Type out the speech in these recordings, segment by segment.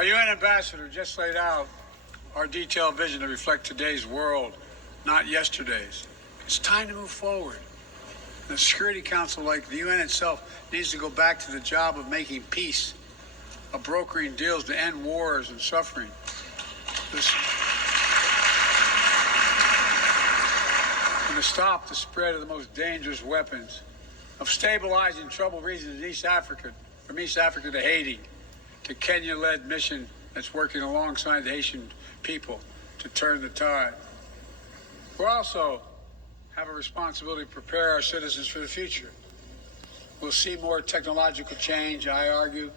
Our UN ambassador just laid out our detailed vision to reflect today's world, not yesterday's. It's time to move forward. The Security Council, like the UN itself, needs to go back to the job of making peace, of brokering deals to end wars and suffering. And to stop the spread of the most dangerous weapons, of stabilizing troubled regions in East Africa, from East Africa to Haiti, to Kenya-led mission that's working alongside the Haitian people to turn the tide. We also have a responsibility to prepare our citizens for the future. We'll see more technological change, I argue,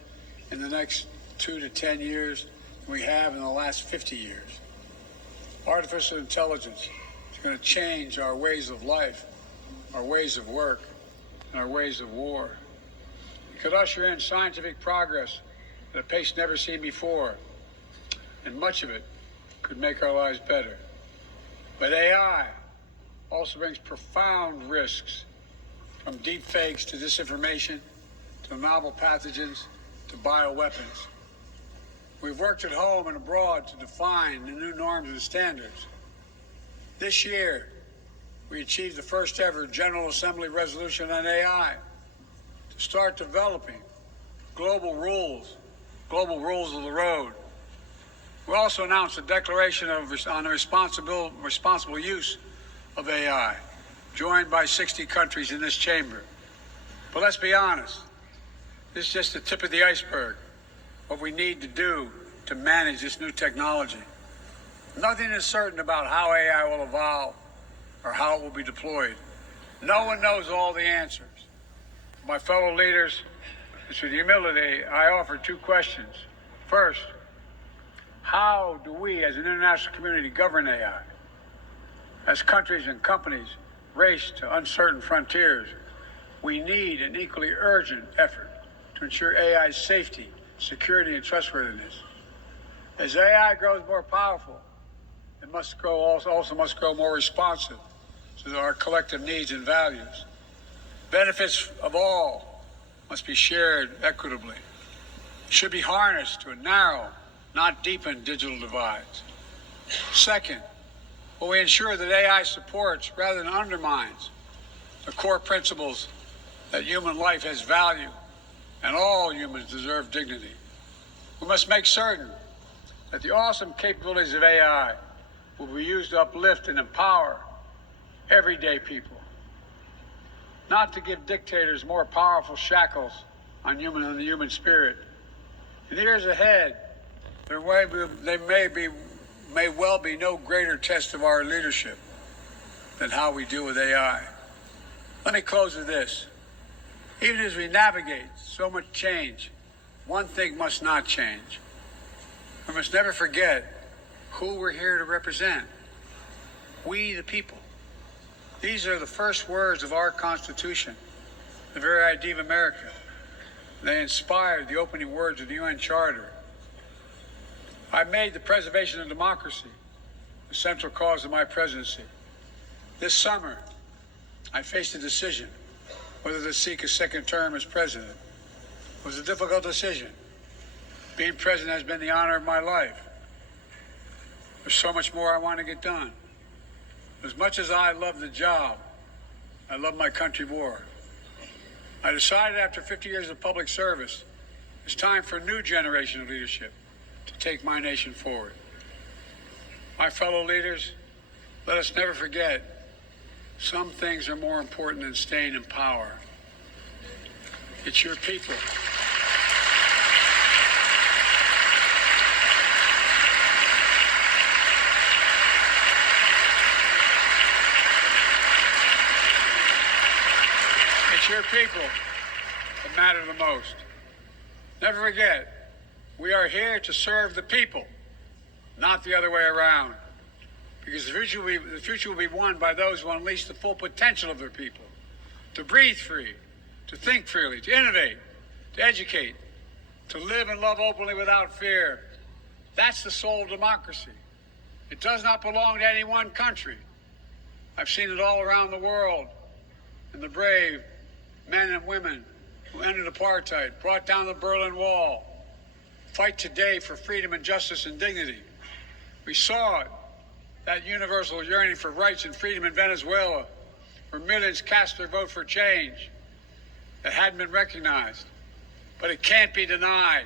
in the next 2 to 10 years than we have in the last 50 years. Artificial intelligence is going to change our ways of life, our ways of work, and our ways of war. It could usher in scientific progress at a pace never seen before, and much of it could make our lives better. But AI also brings profound risks, from deep fakes to disinformation, to novel pathogens, to bioweapons. We've worked at home and abroad to define the new norms and standards. This year, we achieved the first ever General Assembly resolution on AI to start developing global rules of the road. We also announced a declaration on the responsible use of AI, joined by 60 countries in this chamber. But let's be honest, this is just the tip of the iceberg, what we need to do to manage this new technology. Nothing is certain about how AI will evolve or how it will be deployed. No one knows all the answers. My fellow leaders, it's with humility, I offer 2 questions. First, how do we as an international community govern AI? As countries and companies race to uncertain frontiers, we need an equally urgent effort to ensure AI's safety, security, and trustworthiness. As AI grows more powerful, it also must grow more responsive to our collective needs and values. Benefits of all must be shared equitably. It should be harnessed to narrow, not deepen, digital divides. Second, will we ensure that AI supports rather than undermines the core principles that human life has value and all humans deserve dignity? We must make certain that the awesome capabilities of AI will be used to uplift and empower everyday people, not to give dictators more powerful shackles on the human spirit. In the years ahead, there may well be no greater test of our leadership than how we deal with AI. Let me close with this. Even as we navigate so much change, one thing must not change. We must never forget who we're here to represent. We, the people. These are the first words of our Constitution, the very idea of America. They inspired the opening words of the UN Charter. I made the preservation of democracy the central cause of my presidency. This summer, I faced a decision whether to seek a second term as president. It was a difficult decision. Being president has been the honor of my life. There's so much more I want to get done. As much as I love the job, I love my country more. I decided after 50 years of public service, it's time for a new generation of leadership to take my nation forward. My fellow leaders, let us never forget, some things are more important than staying in power. It's your people. It's your people that matter the most. Never forget, we are here to serve the people, not the other way around. Because the future will be won by those who unleash the full potential of their people, to breathe free, to think freely, to innovate, to educate, to live and love openly without fear. That's the soul of democracy. It does not belong to any one country. I've seen it all around the world, in the brave men and women who ended apartheid, brought down the Berlin Wall, fight today for freedom and justice and dignity. We saw it, that universal yearning for rights and freedom in Venezuela, where millions cast their vote for change that hadn't been recognized. But it can't be denied.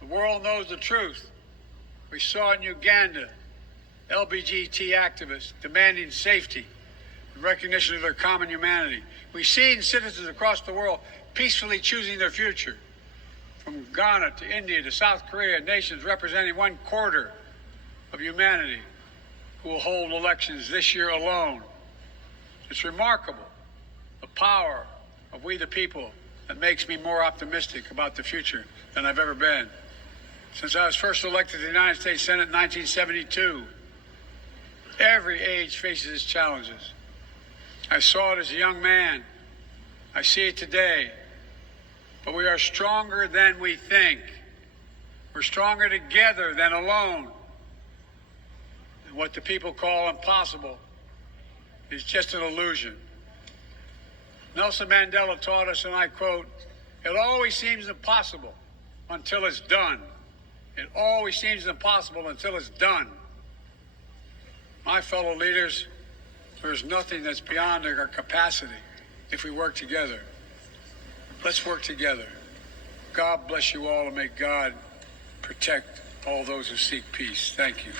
The world knows the truth. We saw in Uganda LGBT activists demanding safety and recognition of their common humanity. We've seen citizens across the world peacefully choosing their future. From Ghana to India to South Korea, nations representing 1/4 of humanity who will hold elections this year alone. It's remarkable, the power of we the people, that makes me more optimistic about the future than I've ever been. Since I was first elected to the United States Senate in 1972, every age faces its challenges. I saw it as a young man. I see it today. But we are stronger than we think. We're stronger together than alone. And what the people call impossible is just an illusion. Nelson Mandela taught us, and I quote, "It always seems impossible until it's done. It always seems impossible until it's done." My fellow leaders, there's nothing that's beyond our capacity if we work together. Let's work together. God bless you all, and may God protect all those who seek peace. Thank you.